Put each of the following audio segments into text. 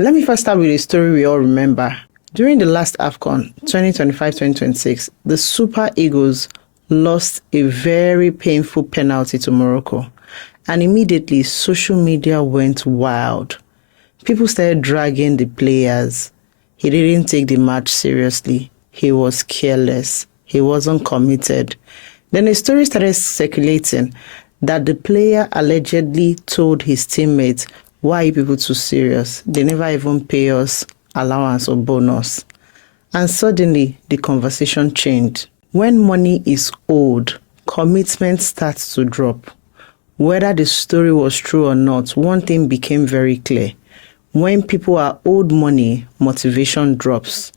Let me first start with a story we all remember. During the last AFCON 2025-2026, the Super Eagles lost a very painful penalty to Morocco. And immediately, social media went wild. People started dragging the players. He didn't take the match seriously. He was careless. He wasn't committed. Then a story started circulating that the player allegedly told his teammates, "Why are you people too serious? They never even pay us allowance or bonus." And suddenly, the conversation changed. When money is owed, commitment starts to drop. Whether the story was true or not, one thing became very clear. When people are owed money, motivation drops.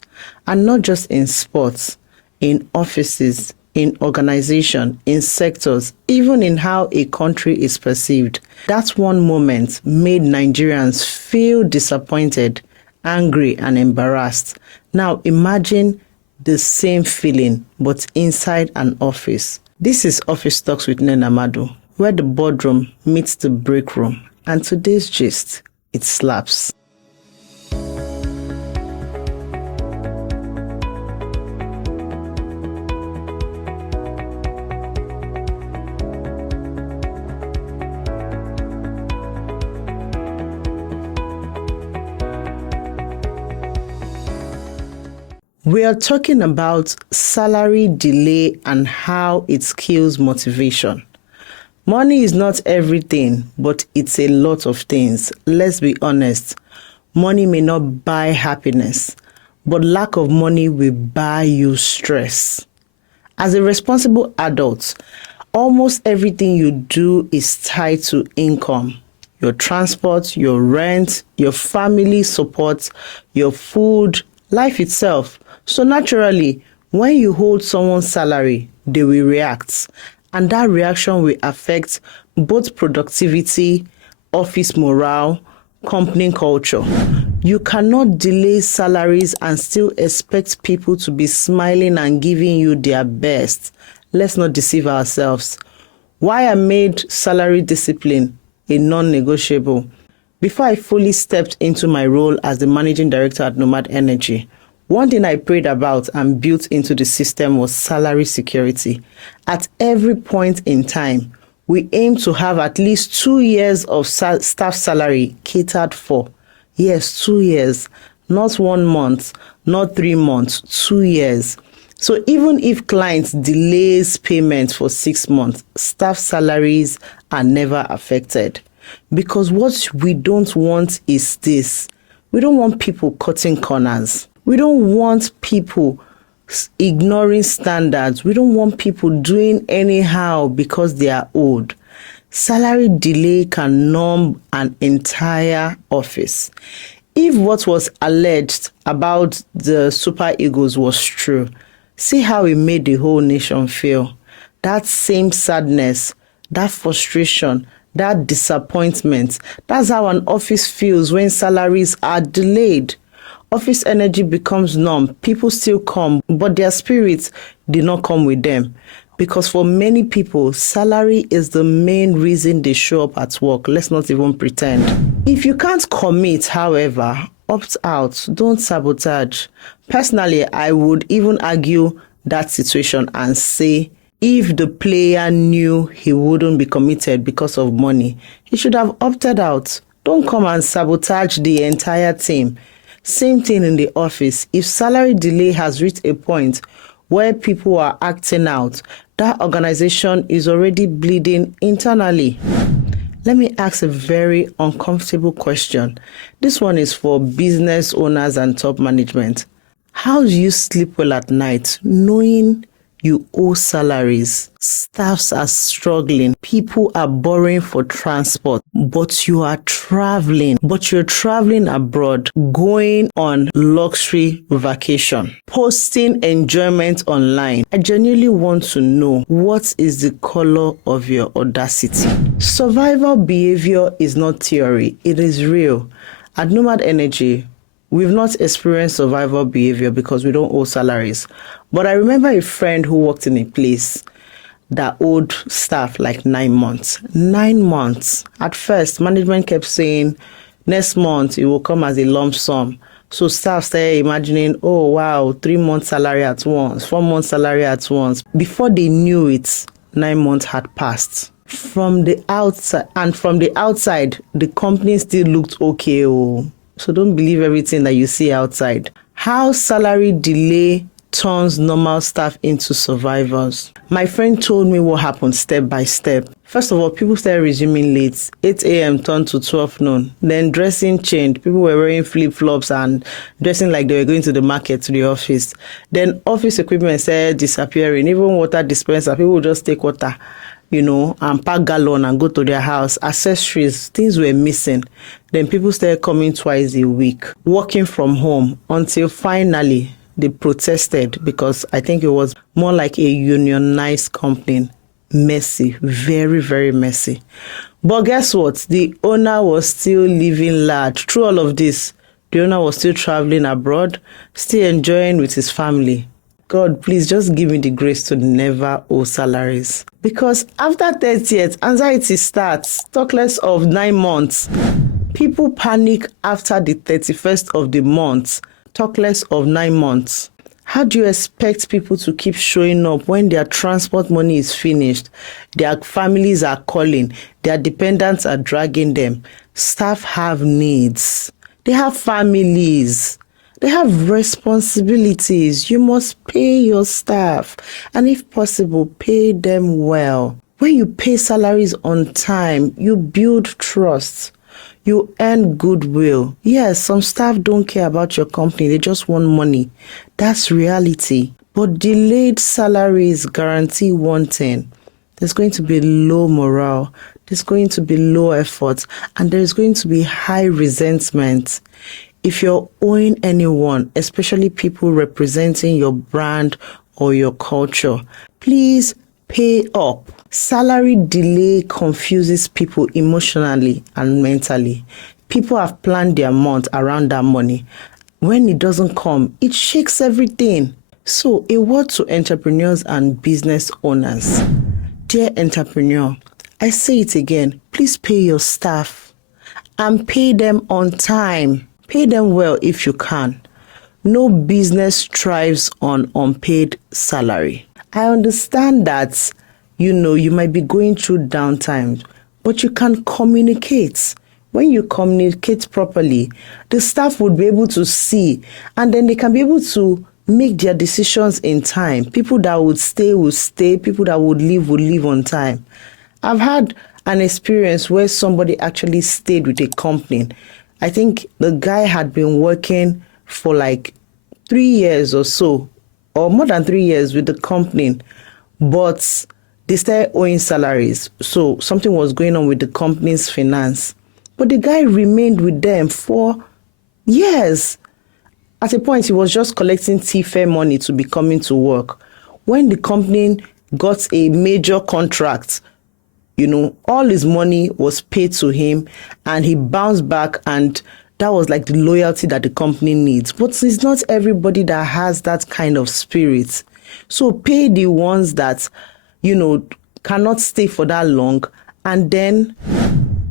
And not just in sports, in offices, in organization, in sectors, even in how a country is perceived. That one moment made Nigerians feel disappointed, angry, and embarrassed. Now imagine the same feeling, but inside an office. This is Office Talks with Nnenna Madu, where the boardroom meets the break room. And today's gist, it slaps. We are talking about salary delay and how it kills motivation. Money is not everything, but it's a lot of things. Let's be honest. Money may not buy happiness, but lack of money will buy you stress. As a responsible adult, almost everything you do is tied to income. Your transport, your rent, your family support, your food, life itself. So naturally, when you hold someone's salary, they will react. And that reaction will affect both productivity, office morale, company culture. You cannot delay salaries and still expect people to be smiling and giving you their best. Let's not deceive ourselves. Why I made salary discipline a non-negotiable? Before I fully stepped into my role as the managing director at Nomad Energy, one thing I prayed about and built into the system was salary security. At every point in time, we aim to have at least 2 years of staff salary catered for. Yes, 2 years, not 1 month, not 3 months, 2 years. So even if clients delays payment for 6 months, staff salaries are never affected. Because what we don't want is this. We don't want people cutting corners. We don't want people ignoring standards. We don't want people doing anyhow because they are old. Salary delay can numb an entire office. If what was alleged about the Super Eagles was true, see how it made the whole nation feel. That same sadness, that frustration, that disappointment, that's how an office feels when salaries are delayed. Office energy becomes numb. People still come, but their spirits did not come with them. Because for many people, salary is the main reason they show up at work. Let's not even pretend. If you can't commit, however, opt out. Don't sabotage. Personally, I would even argue that situation and say, if the player knew he wouldn't be committed because of money, he should have opted out. Don't come and sabotage the entire team. Same thing in the office. If salary delay has reached a point where people are acting out, that organization is already bleeding internally. Let me ask a very uncomfortable question. This one is for business owners and top management. How do you sleep well at night knowing you owe salaries? Staffs are struggling. People are borrowing for transport, but you're traveling abroad, going on luxury vacation, posting enjoyment online. I genuinely want to know, what is the color of your audacity? Survival behavior is not theory, it is real. At Nomad Energy, we've not experienced survival behavior because we don't owe salaries. But I remember a friend who worked in a place that owed staff like 9 months. 9 months. At first, management kept saying Next month, it will come as a lump sum. So staff started imagining, oh wow, 3 months salary at once, 4 months salary at once. Before they knew it, 9 months had passed. From the outside, the company still looked okay. Oh. So don't believe everything that you see outside. How salary delay turns normal staff into survivors. My friend told me what happened step by step. First of all, people started resuming late. 8 a.m. turned to 12 noon. Then dressing changed. People were wearing flip-flops and dressing like they were going to the market, to the office. Then office equipment started disappearing. Even water dispenser, people would just take water, and pack gallon and go to their house. Accessories, things were missing. Then people started coming twice a week, working from home, until finally they protested, because I think it was more like a unionized company. Messy, very, very messy. But guess what? The owner was still living large. Through all of this, the owner was still traveling abroad, still enjoying with his family. God, please just give me the grace to never owe salaries. Because after 30th, anxiety starts. Talk less of 9 months. People panic after the 31st of the month. Talk less of 9 months. How do you expect people to keep showing up when their transport money is finished? Their families are calling. Their dependents are dragging them. Staff have needs. They have families. They have responsibilities. You must pay your staff. And if possible, pay them well. When you pay salaries on time, you build trust. You earn goodwill. Yes, some staff don't care about your company. They just want money. That's reality. But delayed salaries guarantee one thing. There's going to be low morale. There's going to be low effort. And there's going to be high resentment. If you're owing anyone, especially people representing your brand or your culture, please pay up. Salary delay confuses people emotionally and mentally. People have planned their month around that money. When it doesn't come, it shakes everything. So, a word to entrepreneurs and business owners. Dear entrepreneur, I say it again, please pay your staff and pay them on time. Pay them well if you can. No business thrives on unpaid salary. I understand that, you might be going through downtime, but you can communicate. When you communicate properly, the staff would be able to see, and then they can be able to make their decisions in time. People that would stay will stay. People that would leave on time. I've had an experience where somebody actually stayed with a company. I think the guy had been working for like 3 years or so, or more than 3 years with the company, but they started owing salaries. So something was going on with the company's finance. But the guy remained with them for years. At a point, he was just collecting TFare money to be coming to work. When the company got a major contract, all his money was paid to him and he bounced back, and that was like the loyalty that the company needs. But it's not everybody that has that kind of spirit. So pay the ones that, cannot stay for that long, and then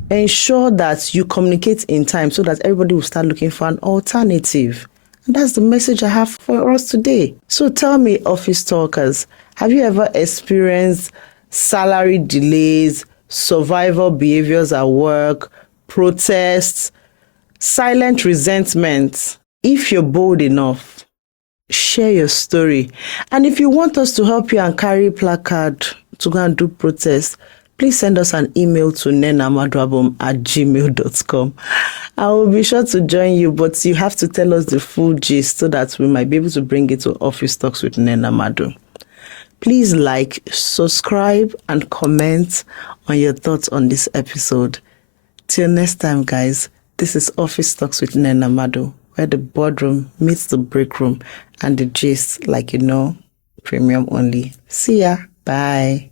ensure that you communicate in time so that everybody will start looking for an alternative. And that's the message I have for us today. So tell me, office talkers, have you ever experienced salary delays, survival behaviors at work, protests, silent resentment? If you're bold enough, share your story. And if you want us to help you and carry placard to go and do protests, please send us an email to nnennamaduabom@gmail.com. I will be sure to join you, but you have to tell us the full gist so that we might be able to bring it to Office Talks with Nnenna Madu. Please like, subscribe, and comment on your thoughts on this episode. Till next time, guys, this is Office Talks with Nnenna Madu, where the boardroom meets the break room and the gist, premium only. See ya. Bye.